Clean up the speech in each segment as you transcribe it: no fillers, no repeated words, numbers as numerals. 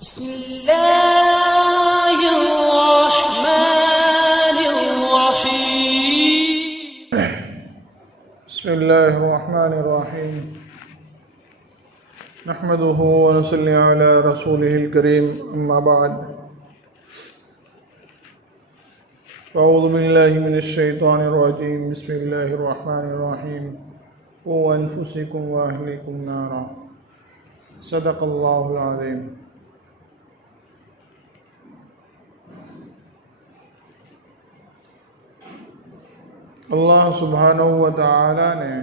بسم الله الرحمن الرحيم. بسم الله الرحمن الرحيم. نحمده ونصلي على رسوله الكريم، أما بعد. أعوذ بالله من الشيطان الرجيم. بسم الله الرحمن الرحيم. قوا أنفسكم وأهليكم نارا. صدق الله العظيم. اللہ سبحانہ و تعالی نے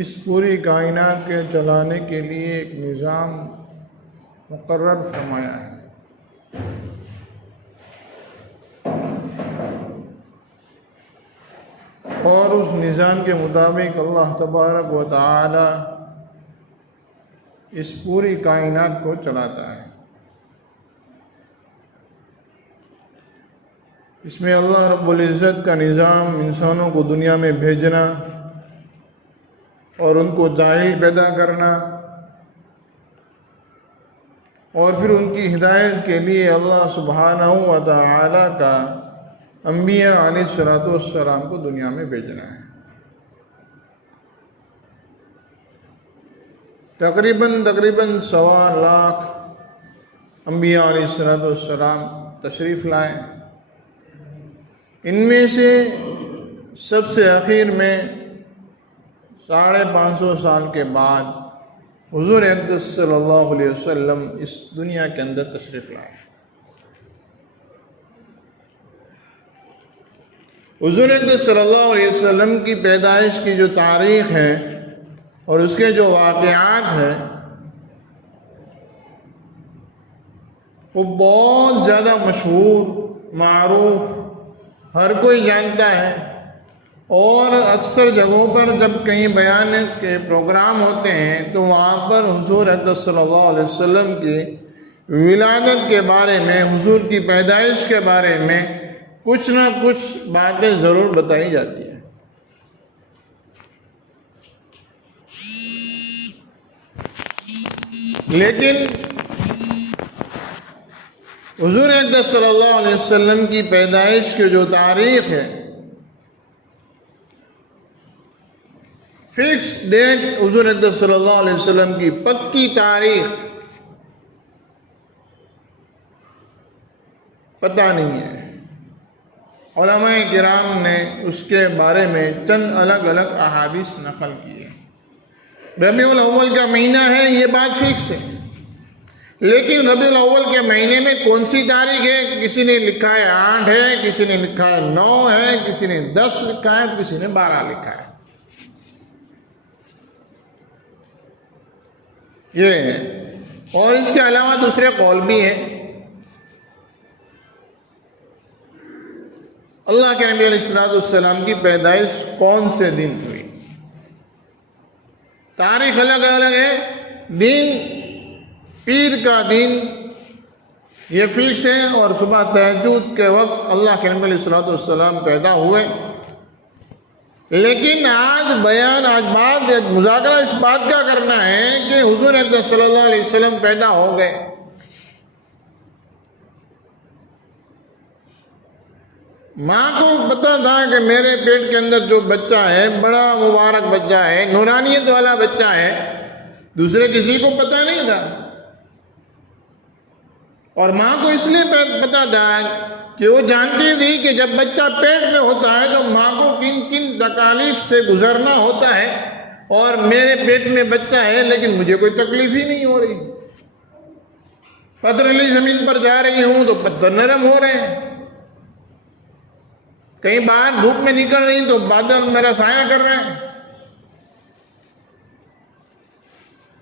اس پوری کائنات کے چلانے کے لیے ایک نظام مقرر فرمایا ہے. اور اس نظام کے مطابق اللہ تبارک و تعالی اس پوری کائنات کو چلاتا ہے. اس میں اللہ رب العزت کا نظام انسانوں کو دنیا میں بھیجنا اور ان کو جاہل پیدا کرنا اور پھر ان کی ہدایت کے لیے اللہ سبحانہ و تعالی کا انبیاء علیہ السلام کو دنیا میں بھیجنا ہے. تقریباً 1.25 لاکھ انبیاء علیہ السلام تشریف لائے. ان میں سے سب سے اخیر میں 550 سال کے بعد حضور اقدس صلی اللہ علیہ وسلم اس دنیا کے اندر تشریف لائے. حضور اقدس صلی اللہ علیہ وسلم کی پیدائش کی جو تاریخ ہے اور اس کے جو واقعات ہیں وہ بہت زیادہ مشہور، معروف، ہر کوئی جانتا ہے. اور اکثر جگہوں پر جب کہیں بیان کے پروگرام ہوتے ہیں تو وہاں پر حضور اقدس صلی اللہ علیہ وسلم کی ولادت کے بارے میں، حضور کی پیدائش کے بارے میں کچھ نہ کچھ باتیں ضرور بتائی جاتی ہیں. لیکن حضور اقدس صلی اللہ علیہ وسلم کی پیدائش کی جو تاریخ ہے، فکس ڈیٹ، حضور اقدس صلی اللہ علیہ وسلم کی پکی تاریخ پتہ نہیں ہے. علماء کرام نے اس کے بارے میں چند الگ الگ احادیث نقل کی ہے. ربیع الاول کا مہینہ ہے، یہ بات فکس ہے. لیکن ربیع الاول کے مہینے میں کون سی تاریخ ہے؟ کسی نے لکھا ہے 8 ہے، کسی نے لکھا ہے 9 ہے، کسی نے 10 لکھا ہے، کسی نے 12 لکھا ہے. یہ ہے. اور اس کے علاوہ دوسرے قول بھی ہیں. اللہ کے نبی علیہ السلام کی پیدائش کون سے دن ہوئی؟ تاریخ الگ الگ ہے. دن پیر کا دن یہ فکس ہے، اور صبح تہجد کے وقت اللہ کے نبی علیہ السلام پیدا ہوئے. لیکن آج مذاکرہ اس بات کا کرنا ہے کہ حضور اقدس صلی اللہ علیہ وسلم پیدا ہو گئے. ماں کو پتا تھا کہ میرے پیٹ کے اندر جو بچہ ہے بڑا مبارک بچہ ہے، نورانیت والا بچہ ہے. دوسرے کسی کو پتا نہیں تھا. اور ماں کو اس لیے پتا تھا کہ وہ جانتی تھی کہ جب بچہ پیٹ میں ہوتا ہے تو ماں کو کن کن تکالیف سے گزرنا ہوتا ہے. اور میرے پیٹ میں بچہ ہے لیکن مجھے کوئی تکلیف ہی نہیں ہو رہی. پتھریلی زمین پر جا رہی ہوں تو پتھر نرم ہو رہے ہیں، کہیں باہر دھوپ میں نکل رہی تو بادل میرا سایہ کر رہے ہیں.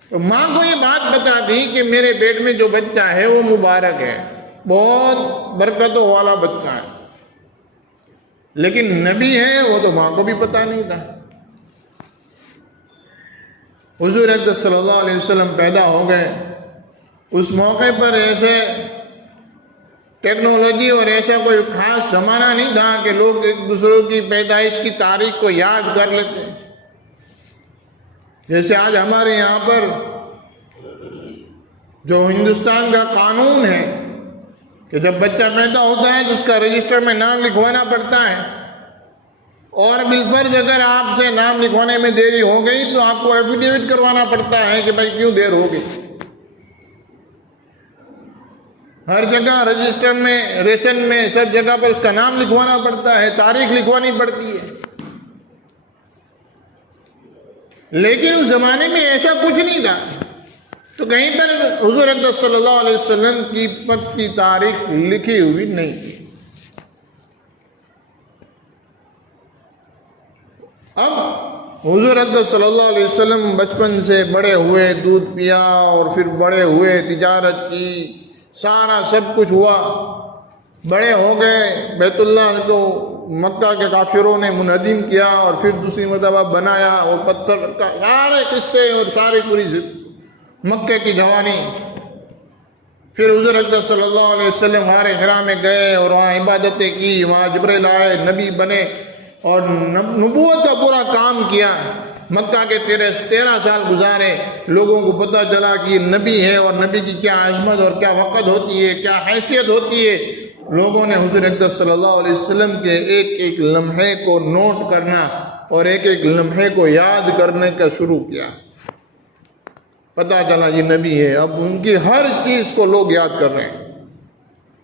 تو ماں کو یہ بات بتا دی کہ میرے پیٹ میں جو بچہ ہے وہ مبارک ہے، بہت برکتوں والا بچہ ہے. لیکن نبی ہے وہ تو ماں کو بھی پتا نہیں تھا. حضور اقدس صلی اللہ علیہ وسلم پیدا ہو گئے. اس موقع پر ایسے ٹیکنالوجی اور ایسا کوئی خاص زمانہ نہیں تھا کہ لوگ ایک دوسروں کی پیدائش کی تاریخ کو یاد کر لیتے. جیسے آج ہمارے یہاں پر جو ہندوستان کا قانون ہے کہ جب بچہ پیدا ہوتا ہے تو اس کا رجسٹر میں نام لکھوانا پڑتا ہے، اور بالفرض اگر آپ سے نام لکھوانے میں دیری ہو گئی تو آپ کو ایفیڈیوٹ کروانا پڑتا ہے کہ بھائی کیوں دیر ہو گئی۔ ہر جگہ رجسٹر میں، ریشن میں، سب جگہ پر اس کا نام لکھوانا پڑتا ہے، تاریخ لکھوانی پڑتی ہے۔ لیکن اس زمانے میں ایسا کچھ نہیں تھا، تو کہیں پر حضور اقدس صلی اللہ علیہ وسلم کی پکی تاریخ لکھی ہوئی نہیں تھی۔ اب حضور اقدس صلی اللہ علیہ وسلم بچپن سے بڑے ہوئے، دودھ پیا اور پھر بڑے ہوئے، تجارت کی، سارا سب کچھ ہوا، بڑے ہو گئے۔ بیت اللہ کو مکہ کے کافروں نے منہدم کیا اور پھر دوسری مرتبہ بنایا، اور پتھر کا سارے قصے اور ساری پوری مکے کی جوانی۔ پھر حضور اقدس صلی اللہ علیہ وسلم غار حرا میں گئے اور وہاں عبادتیں کی، وہاں جبریل آئے، نبی بنے اور نبوت کا پورا کام کیا۔ مکہ کے 13 سال گزارے، لوگوں کو پتہ چلا کہ نبی ہے اور نبی کی کیا عظمت اور کیا وقت ہوتی ہے، کیا حیثیت ہوتی ہے۔ لوگوں نے حضور اقدس صلی اللہ علیہ وسلم کے ایک ایک لمحے کو نوٹ کرنا اور ایک ایک لمحے کو یاد کرنے کا شروع کیا۔ پتہ چلا یہ نبی ہے، اب ان کی ہر چیز کو لوگ یاد کر رہے ہیں،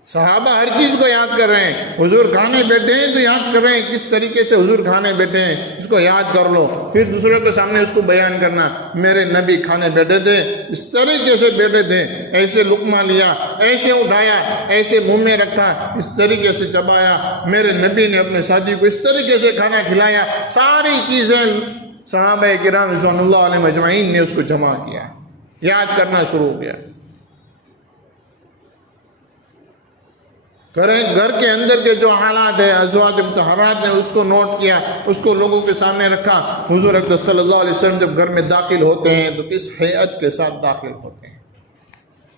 صحابہ ہر چیز کو یاد کر رہے ہیں۔ حضور کھانے بیٹھے ہیں تو یاد کر رہے ہیں کس طریقے سے حضور کھانے بیٹھے ہیں، اس کو یاد کر لو۔ پھر دوسروں کے سامنے اس کو بیان کرنا، میرے نبی کھانے بیٹھے تھے، اس طریقے سے بیٹھے تھے، ایسے لقمہ لیا، ایسے اٹھایا، ایسے منہ میں رکھا، اس طریقے سے چبایا، میرے نبی نے اپنے ساتھی کو اس طریقے سے کھانا کھلایا۔ ساری چیزیں صحابہ کرام رضوان اللہ علیہم اجمعین نے اس کو جمع کیا، یاد کرنا شروع کیا۔ گھر کے اندر کے جو حالات ہیں، ازواج مطہرات ہیں، اس کو نوٹ کیا، اس کو لوگوں کے سامنے رکھا۔ حضور اقدس صلی اللہ علیہ وسلم جب گھر میں داخل ہوتے ہیں تو کس ہیئت کے ساتھ داخل ہوتے ہیں،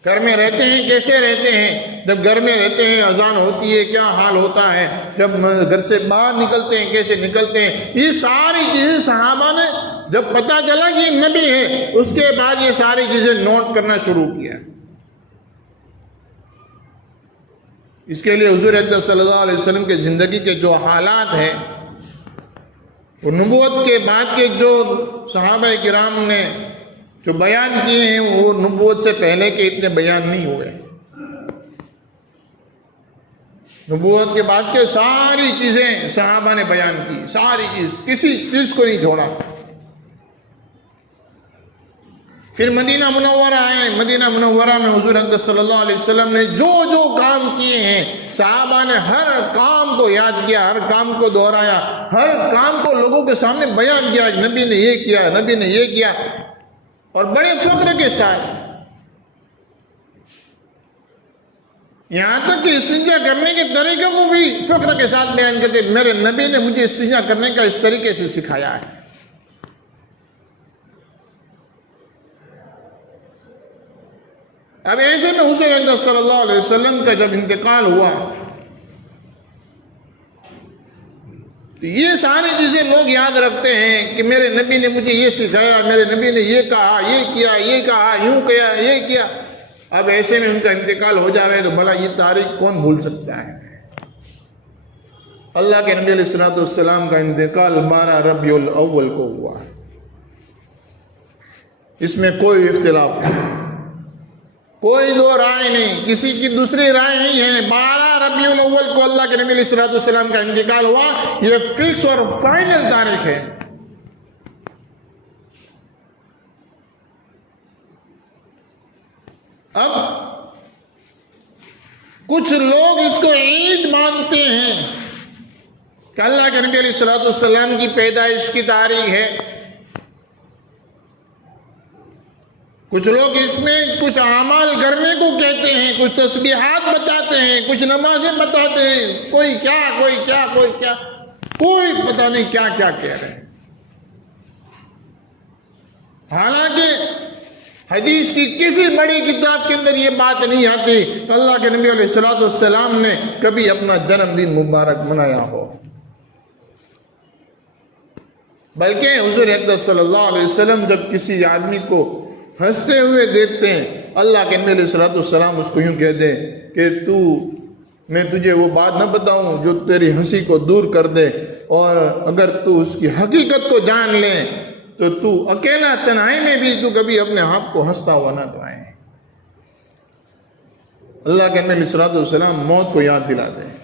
گھر میں رہتے ہیں کیسے رہتے ہیں، جب گھر میں رہتے ہیں اذان ہوتی ہے کیا حال ہوتا ہے، جب گھر سے باہر نکلتے ہیں کیسے نکلتے ہیں۔ یہ ساری چیزیں صحابہ نے جب پتہ چلا کہ نبی ہے، اس کے بعد یہ ساری چیزیں نوٹ کرنا شروع کیا۔ اس کے لیے حضور اقدس صلی اللہ علیہ وسلم کے زندگی کے جو حالات ہیں، وہ نبوت کے بعد کے جو صحابہ کرام نے جو بیان کیے ہیں، وہ نبوت سے پہلے کے اتنے بیان نہیں ہوئے۔ نبوت کے بعد کے ساری چیزیں صحابہ نے بیان کی، ساری چیز، کسی چیز کو نہیں چھوڑا۔ پھر مدینہ منورہ آئے، مدینہ منورہ میں حضور اقدس صلی اللہ علیہ وسلم نے جو جو کام کیے ہیں، صحابہ نے ہر کام کو یاد کیا، ہر کام کو دہرایا، ہر کام کو لوگوں کے سامنے بیان کیا، نبی نے یہ کیا، نبی نے یہ کیا، اور بڑے فخر کے ساتھ، یہاں تک کہ استنجا کرنے کے طریقے کو بھی فخر کے ساتھ بیان کرتے، میرے نبی نے مجھے استنجا کرنے کا اس طریقے سے سکھایا ہے۔ اب ایسے میں حضور اقدس صلی اللہ علیہ وسلم کا جب انتقال ہوا تو یہ ساری چیزیں لوگ یاد رکھتے ہیں کہ میرے نبی نے مجھے یہ سکھایا، میرے نبی نے یہ کہا، یہ کیا، یہ کہا، یوں کیا، یہ کیا۔ اب ایسے میں ان کا انتقال ہو جاوے تو بھلا یہ تاریخ کون بھول سکتا ہے۔ اللہ کے نبی علیہ السلام کا انتقال 12 ربیع الاول کو ہوا، اس میں کوئی اختلاف نہیں، کوئی دو رائے نہیں، کسی کی دوسری رائے نہیں ہے۔ 12 ربیع الاول کو اللہ کے نبی علیہ السلام کا انتقال ہوا، یہ فکس اور فائنل تاریخ ہے۔ اب کچھ لوگ اس کو عید مانتے ہیں کہ اللہ کے نبی علیہ السلام کی پیدائش کی تاریخ ہے۔ کچھ لوگ اس میں کچھ اعمال کرنے کو کہتے ہیں، کچھ تسبیحات بتاتے ہیں، کچھ نمازیں بتاتے ہیں، کوئی کیا، کوئی کیا، کوئی کیا، کوئی پتہ نہیں کیا کیا کہہ رہے ہیں۔ حالانکہ حدیث کی کسی بڑی کتاب کے اندر یہ بات نہیں آتی کہ اللہ کے نبی علیہ السلام نے کبھی اپنا جنم دن مبارک منایا ہو۔ بلکہ حضور اقدس صلی اللہ علیہ وسلم جب کسی آدمی کو ہنستے ہوئے دیکھتے ہیں، اللہ کے نبی علیہ الصلوۃ والسلام اس کو یوں کہہ دیں کہ میں تجھے وہ بات نہ بتاؤں جو تیری ہنسی کو دور کر دے، اور اگر تو اس کی حقیقت کو جان لے تو تو اکیلا تنہائی میں بھی تو کبھی اپنے آپ کو ہنستا ہوا نہ پائے۔ اللہ کے نبی علیہ الصلوۃ والسلام موت کو یاد دلاتے ہیں۔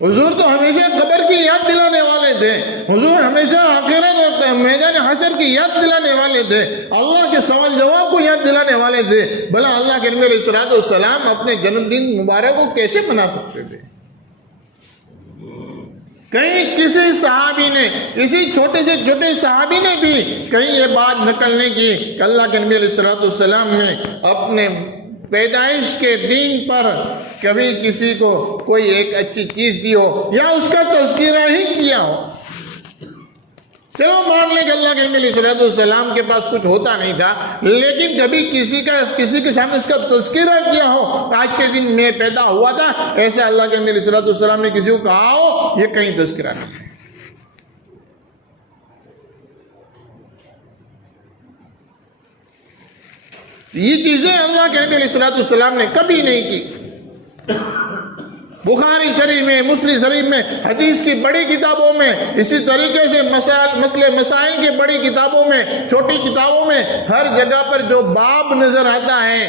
حضور تو ہمیشہ قبر کی یاد دلانے والے تھے، حضور ہمیشہ آخرت اور میدان حشر کی یاد دلانے والے تھے، اللہ کے سوال جواب کو یاد دلانے والے تھے۔ بھلا اللہ کے نبی علیہ الصلوۃ والسلام اپنے جنم دن مبارک کو کیسے منا سکتے تھے؟ کہیں کسی صحابی نے، کسی چھوٹے سے چھوٹے صحابی نے بھی کہیں یہ بات نقل نہیں کی کہ اللہ کے نبی علیہ الصلوۃ والسلام نے اپنے پیدائش کے دن پر کبھی کسی کو کوئی ایک اچھی چیز دی ہو یا اس کا تذکرہ ہی کیا ہو۔ چلو مان لیں کہ اللہ کے نبی علیہ الصلوۃ والسلام کے پاس کچھ ہوتا نہیں تھا، لیکن کبھی کسی کے سامنے اس کا تذکرہ کیا ہو، آج کے دن میں پیدا ہوا تھا، ایسا اللہ کے نبی علیہ الصلوۃ والسلام نے کسی کو کہا ہو، یہ کہیں تذکرہ نہیں ہے۔ یہ چیزیں اللہ کے نبی علیہ الصلوۃ والسلام نے کبھی نہیں کی۔ بخاری شریف میں، مسلم شریف میں، حدیث کی بڑی کتابوں میں، اسی طریقے سے مسائل کی بڑی کتابوں میں، چھوٹی کتابوں میں، ہر جگہ پر جو باب نظر آتا ہے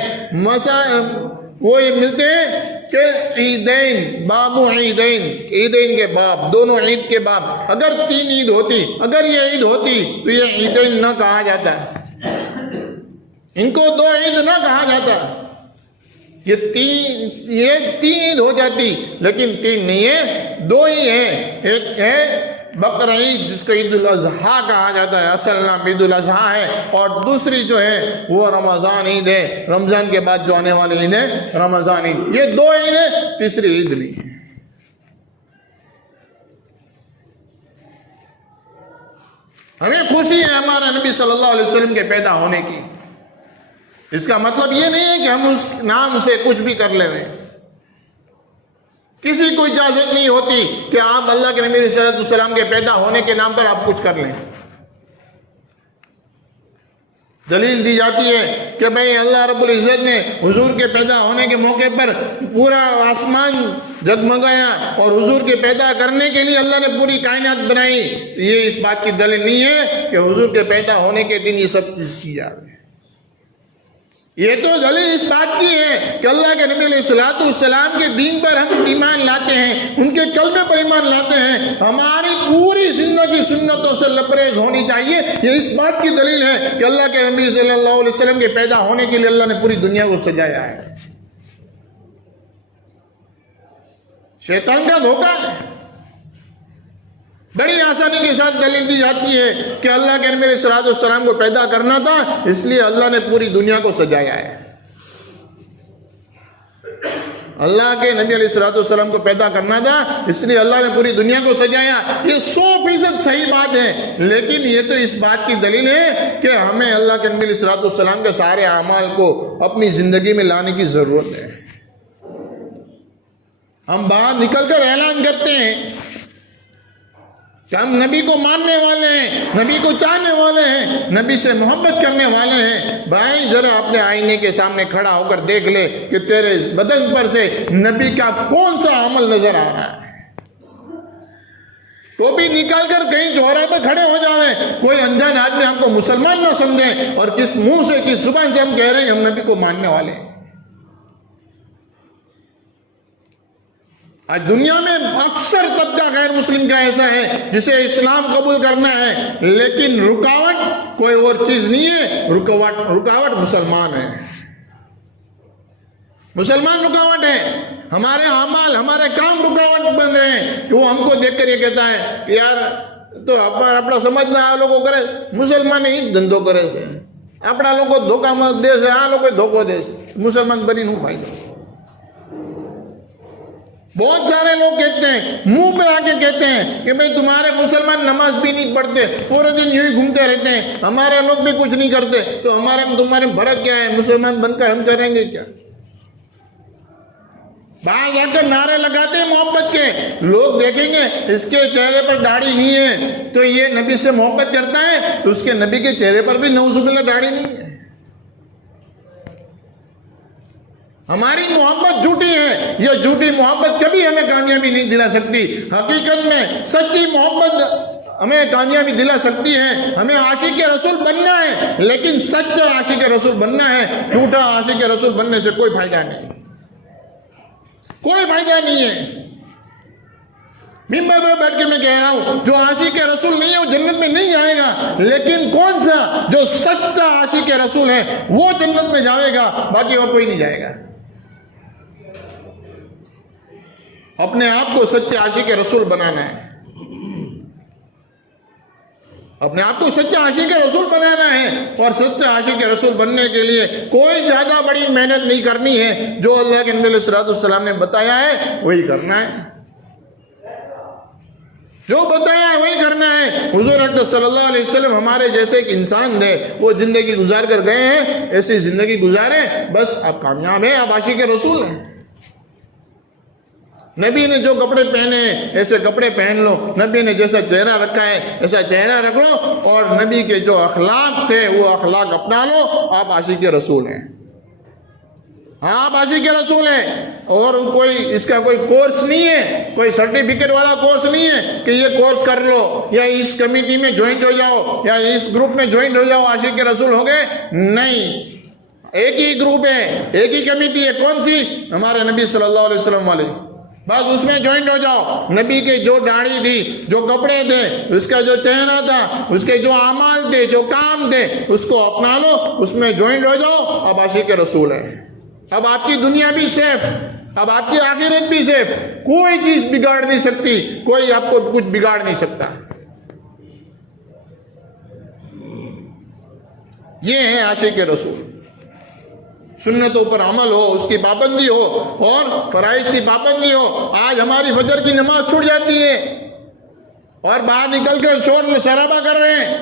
وہ یہ ملتے ہیں کہ عیدین، باب عیدین، عیدین کے باب، دونوں عید کے باب۔ اگر 3 عید ہوتی، اگر یہ عید ہوتی تو یہ عیدین نہ کہا جاتا، ان کو 2 عید نہ کہا جاتا، یہ 3 عید ہو جاتی، لیکن 3 نہیں ہے، 2 ہی ہے۔ ایک ہے بقر عید جس کو عید الاضحیٰ کہا جاتا ہے، اصل نام عید الاضحیٰ ہے، اور دوسری جو ہے وہ رمضان عید ہے، رمضان کے بعد جو آنے والی عید ہے رمضان عید۔ یہ 2 عید ہے، تیسری عید نہیں ہے۔ ہمیں خوشی ہے ہمارے نبی صلی اللہ علیہ وسلم کے پیدا ہونے کی، اس کا مطلب یہ نہیں ہے کہ ہم اس نام سے کچھ بھی کر لیں۔ کسی کو اجازت نہیں ہوتی کہ آپ اللہ کے نبی علیہ الصلوۃ والسلام کے پیدا ہونے کے نام پر آپ کچھ کر لیں۔ دلیل دی جاتی ہے کہ بھئی اللہ رب العزت نے حضور کے پیدا ہونے کے موقع پر پورا آسمان جگمگایا، اور حضور کے پیدا کرنے کے لیے اللہ نے پوری کائنات بنائی۔ یہ اس بات کی دلیل نہیں ہے کہ حضور کے پیدا ہونے کے دن یہ سب چیز کی جا رہی ہے۔ یہ تو دلیل اس بات کی ہے کہ اللہ کے نبی علیہ الصلوۃ والسلام کے دین پر ہم ایمان لاتے ہیں، ان کے کلمے پر ایمان لاتے ہیں، ہماری پوری زندگی سنتوں سے لبریز ہونی چاہیے۔ یہ اس بات کی دلیل ہے کہ اللہ کے نبی صلی اللہ علیہ وسلم کے پیدا ہونے کے لیے اللہ نے پوری دنیا کو سجایا ہے۔ شیطان کا دھوکہ ہے۔ بڑی آسانی کے ساتھ دلیل دی جاتی ہے کہ اللہ کے نبی علیہ الصلوۃ والسلام کو پیدا کرنا تھا، اس لیے اللہ نے پوری دنیا کو سجایا ہے۔ اللہ کے نبی علیہ الصلوۃ والسلام کو پیدا کرنا تھا، اس لیے اللہ نے پوری دنیا کو سجایا۔ یہ 100% صحیح بات ہے، لیکن یہ تو اس بات کی دلیل ہے کہ ہمیں اللہ کے نبی علیہ الصلوۃ والسلام کے سارے اعمال کو اپنی زندگی میں لانے کی ضرورت ہے۔ ہم باہر نکل کر اعلان کرتے ہیں کہ ہم نبی کو ماننے والے ہیں، نبی کو چاہنے والے ہیں، نبی سے محبت کرنے والے ہیں۔ بھائی ذرا اپنے آئینے کے سامنے کھڑا ہو کر دیکھ لے کہ تیرے بدن پر سے نبی کا کون سا عمل نظر آ رہا ہے۔ ٹوپی نکال کر کہیں چوراہے پہ کھڑے ہو جائیں، کوئی انجان آدمی ہم کو مسلمان نہ سمجھیں، اور کس منہ سے، کس زبان سے ہم کہہ رہے ہیں ہم نبی کو ماننے والے ہیں۔ آج دنیا میں اکثر طبقہ غیر مسلم کا ایسا ہے جسے اسلام قبول کرنا ہے، لیکن رکاوٹ کوئی اور چیز نہیں ہے، رکاوٹ مسلمان ہے۔ مسلمان رکاوٹ ہے، ہمارے اعمال، ہمارے کام رکاوٹ بن رہے ہیں کہ وہ ہم کو دیکھ کر یہ کہتا ہے کہ یار تو اپنا سمجھنا آ لوگوں کرے، مسلمان ہی دندوں کرے سے اپنا لوگوں کو دھوکہ مت دے سے، آ لوگوں کو دھوکہ دے سے، مسلمان بری نہیں بھائی۔ بہت سارے لوگ کہتے ہیں، منہ پہ آ کے کہتے ہیں کہ بھئی تمہارے مسلمان نماز بھی نہیں پڑھتے، پورے دن یوں ہی گھومتے رہتے ہیں، ہمارے لوگ بھی کچھ نہیں کرتے، تو ہمارے تمہارے فرق کیا ہے؟ مسلمان بن کر ہم کریں گے کیا؟ باہر جا کر نعرے لگاتے ہیں محبت کے، لوگ دیکھیں گے اس کے چہرے پر داڑھی نہیں ہے تو یہ نبی سے محبت کرتا ہے، تو اس کے نبی کے چہرے پر بھی نعوذ باللہ داڑھی نہیں ہے۔ ہماری محبت جھوٹی ہے، یہ جھوٹی محبت کبھی ہمیں کامیابی نہیں دلا سکتی۔ حقیقت میں سچی محبت ہمیں کامیابی دلا سکتی ہے۔ ہمیں عاشق رسول بننا ہے، لیکن سچا عاشق رسول بننا ہے۔ جھوٹا عاشق رسول بننے سے کوئی فائدہ نہیں، کوئی فائدہ نہیں ہے۔ ممبر پر بیٹھ کے میں کہہ رہا ہوں، جو عاشق رسول نہیں ہے وہ جنت میں نہیں جائے گا، لیکن کون سا جو سچا عاشق رسول ہے وہ جنت میں جائے گا، باقی اور کوئی نہیں جائے گا۔ اپنے آپ کو سچے عاشق رسول بنانا ہے، اپنے آپ کو سچا عاشق رسول بنانا ہے، اور سچا عاشق رسول بننے کے لیے کوئی زیادہ بڑی محنت نہیں کرنی ہے۔ جو اللہ کے نبی علیہ الصلوۃ والسلام نے بتایا ہے وہی کرنا ہے، جو بتایا ہے وہی کرنا ہے۔ حضور اکرم صلی اللہ علیہ وسلم ہمارے جیسے ایک انسان تھے، وہ زندگی گزار کر گئے ہیں، ایسی زندگی گزاریں، بس آپ کامیاب ہیں، آپ عاشق رسول ہیں۔ نبی نے جو کپڑے پہنے ایسے کپڑے پہن لو، نبی نے جیسا چہرہ رکھا ہے ایسا چہرہ رکھ لو، اور نبی کے جو اخلاق تھے وہ اخلاق اپنا لو، آپ عاشق رسول ہیں، آپ عاشق رسول ہیں۔ اور کوئی اس کا کوئی کورس نہیں ہے، کوئی سرٹیفکیٹ والا کورس نہیں ہے کہ یہ کورس کر لو یا اس کمیٹی میں جوائنٹ ہو جاؤ یا اس گروپ میں جوائنٹ ہو جاؤ عاشق رسول ہو گئے، نہیں۔ ایک ہی گروپ ہے، ایک ہی کمیٹی ہے، کون سی؟ ہمارے نبی صلی اللہ علیہ وسلم والے، بس اس میں جوائنٹ ہو جاؤ۔ نبی کے جو داڑھی تھی، جو کپڑے تھے، اس کا جو چہرہ تھا، اس کے جو اعمال تھے، جو کام تھے، اس کو اپنا لو، اس میں جوائنٹ ہو جاؤ، اب عاشق رسول ہے۔ اب آپ کی دنیا بھی سیف، اب آپ کی آخرت بھی سیف، کوئی چیز بگاڑ نہیں سکتی، کوئی آپ کو کچھ بگاڑ نہیں سکتا۔ یہ ہے عاشق رسول۔ سنتوں پر عمل ہو، اس کی پابندی ہو، اور فرائض کی پابندی ہو۔ آج ہماری فجر کی نماز چھوٹ جاتی ہے اور باہر نکل کر شور شرابہ کر رہے ہیں۔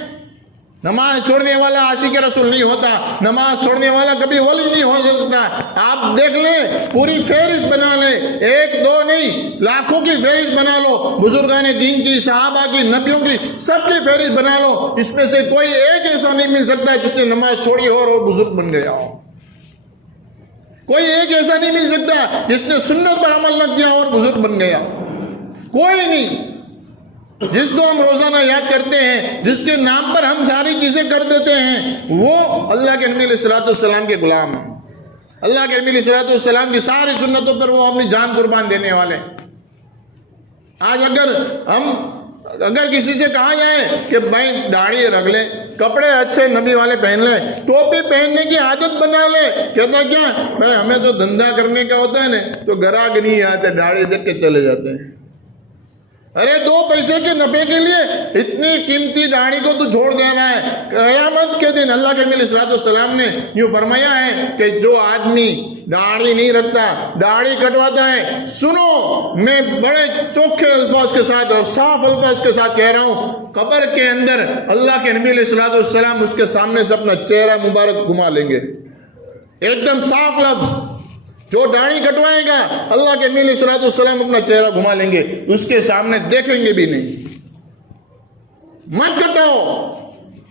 نماز چھوڑنے والا عاشق رسول نہیں ہوتا، نماز چھوڑنے والا کبھی ولی نہیں ہو سکتا۔ آپ دیکھ لیں، پوری فہرست بنا لیں، ایک دو نہیں، لاکھوں کی فہرست بنا لو، بزرگان دین کی، صحابہ کی، نبیوں کی، سب کی فہرست بنا لو، اس میں سے کوئی ایک ایسا نہیں مل سکتا جس نے نماز چھوڑی ہو اور بزرگ بن گیا ہو۔ کوئی ایک ایسا نہیں مل سکتا جس نے سنت پر عمل نہ کیا اور بزرگ بن گیا، کوئی نہیں۔ جس کو ہم روزانہ یاد کرتے ہیں، جس کے نام پر ہم ساری چیزیں کر دیتے ہیں، وہ اللہ کے نبی علیہ الصلوۃ والسلام کے غلام ہیں۔ اللہ کے نبی علیہ الصلوۃ والسلام کی ساری سنتوں پر وہ اپنی جان قربان دینے والے ہیں۔ آج اگر کسی سے کہا جائے کہ بھائی داڑھی رکھ لے، کپڑے اچھے نبی والے پہن لے، ٹوپی پہننے کی عادت بنا لے، کہتا کیا بھائی ہمیں تو دھندا کرنے کا ہوتا ہے نا، تو گراہک نہیں آتے، داڑھی دیکھ کے چلے جاتے ہیں۔ ارے 2 پیسے کے نفع کے لیے اتنی قیمتی داڑھی کو تو چھوڑ دینا ہے۔ قیامت کے دن اللہ کے نبی علیہ السلام نے یوں فرمایا ہے کہ جو آدمی داڑھی نہیں رکھتا، داڑھی کٹواتا ہے، سنو میں بڑے چوکھے الفاظ کے ساتھ اور صاف الفاظ کے ساتھ کہہ رہا ہوں، قبر کے اندر اللہ کے نبی علیہ السلام اس کے سامنے سے اپنا چہرہ مبارک گھما لیں گے، ایک دم صاف لفظ۔ جو داڑھی کٹوائے گا اللہ کے نبی علیہ السلام اپنا چہرہ گھما لیں گے، اس کے سامنے دیکھیں گے بھی نہیں۔ مت کٹاؤ،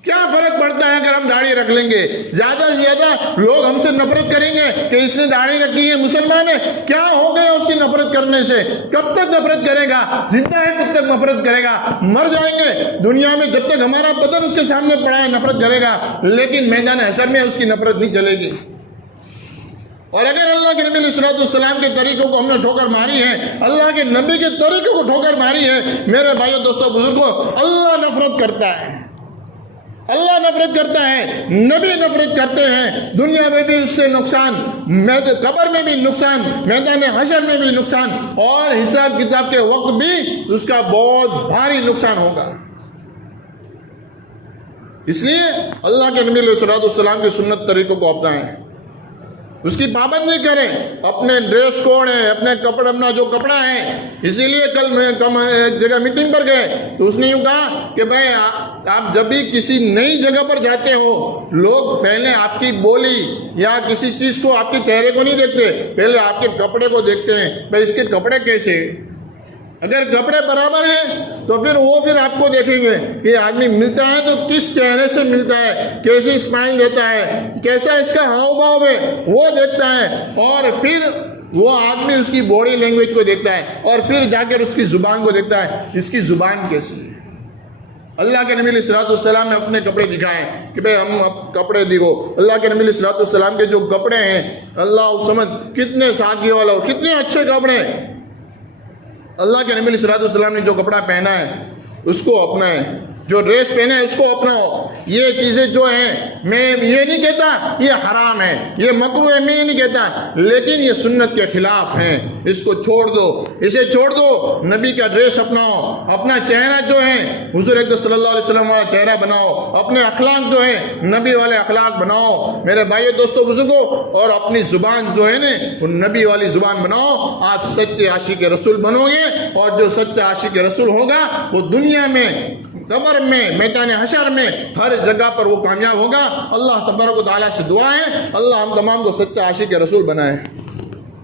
کیا فرق پڑتا ہے اگر ہم داڑھی رکھ لیں گے؟ زیادہ سے زیادہ لوگ ہم سے نفرت کریں گے کہ اس نے داڑھی رکھی ہے، مسلمان ہے، کیا ہو گیا اس کی نفرت کرنے سے؟ کب تک نفرت کرے گا؟ زندہ ہے کب تک نفرت کرے گا؟ مر جائیں گے دنیا میں، جب تک ہمارا بدن اس کے سامنے پڑا ہے نفرت کرے گا، لیکن میدان حشر میں اس کی نفرت نہیں چلے گی۔ اور اگر اللہ کے نبی علیہ السلام کے طریقوں کو ہم نے ٹھوکر ماری ہے، اللہ کے نبی کے طریقوں کو ٹھوکر ماری ہے، میرے بھائیو دوستو بزرگوں، اللہ نفرت کرتا ہے، اللہ نفرت کرتا ہے، نبی نفرت کرتے ہیں۔ دنیا میں بھی اس سے نقصان، قبر میں بھی نقصان، میدان حشر میں بھی نقصان، اور حساب کتاب کے وقت بھی اس کا بہت بھاری نقصان ہوگا۔ اس لیے اللہ کے نبی علیہ السلام کی سنت طریقوں کو اپنائیں۔ اس کی پابندی کریں. اپنے ڈریس کوڈ ہے، اپنے کپڑے، اپنا جو کپڑا ہے. اسی لیے کل میں ایک جگہ میٹنگ پر گئے تو اس نے یوں کہا کہ بھائی آپ جب بھی کسی نئی جگہ پر جاتے ہو، لوگ پہلے آپ کی بولی یا کسی چیز کو، آپ کے چہرے کو نہیں دیکھتے، پہلے آپ کے کپڑے کو دیکھتے ہیں. بھائی اس کے کپڑے کیسے، اگر کپڑے برابر ہیں تو پھر آپ کو دیکھیں گے کہ آدمی ملتا ہے تو کس چہرے سے ملتا ہے، کیسی اسمائل دیتا ہے، کیسا اس کا ہاؤ بھاؤ ہے، وہ دیکھتا ہے. اور پھر وہ آدمی اس کی باڈی لینگویج کو دیکھتا ہے، اور پھر جا کر اس کی زبان کو دیکھتا ہے، اس کی زبان کیسی ہے. اللہ کے نبی علیہ الصلوۃ والسلام نے اپنے کپڑے دکھائے کہ بھئی ہم اب کپڑے دیکھو. اللہ کے نبی علیہ الصلوۃ والسلام کے جو کپڑے ہیں، اللہ سمجھ کتنے سادگی والا اور کتنے اچھے کپڑے. اللہ کے نبی علیہ الصلوۃ والسلام نے جو کپڑا پہنا ہے اس کو اپنائیں، جو ڈریس پہنے ہے اس کو اپناؤ. یہ چیزیں جو ہیں، میں یہ نہیں کہتا یہ حرام ہے، یہ مکروہ ہے، میں یہ نہیں کہتا، لیکن یہ سنت کے خلاف ہیں. اس کو چھوڑ دو، اسے چھوڑ دو. نبی کا ڈریس اپناؤ، اپنا چہرہ جو ہے حضور اکرم صلی اللہ علیہ وسلم والا چہرہ بناؤ، اپنے اخلاق جو ہے نبی والے اخلاق بناؤ میرے بھائیو دوستو بزرگوں. اور اپنی زبان جو ہے نا وہ نبی والی زبان بناؤ. آپ سچے عاشق رسول بنو گے، اور جو سچا عاشق رسول ہوگا وہ دنیا میں، قبر میں، میدان حشر میں، ہر جگہ پر وہ کامیاب ہوگا. اللہ تبارک و تعالیٰ سے دعا ہے اللہ ہم تمام کو سچا عاشق رسول بنائے.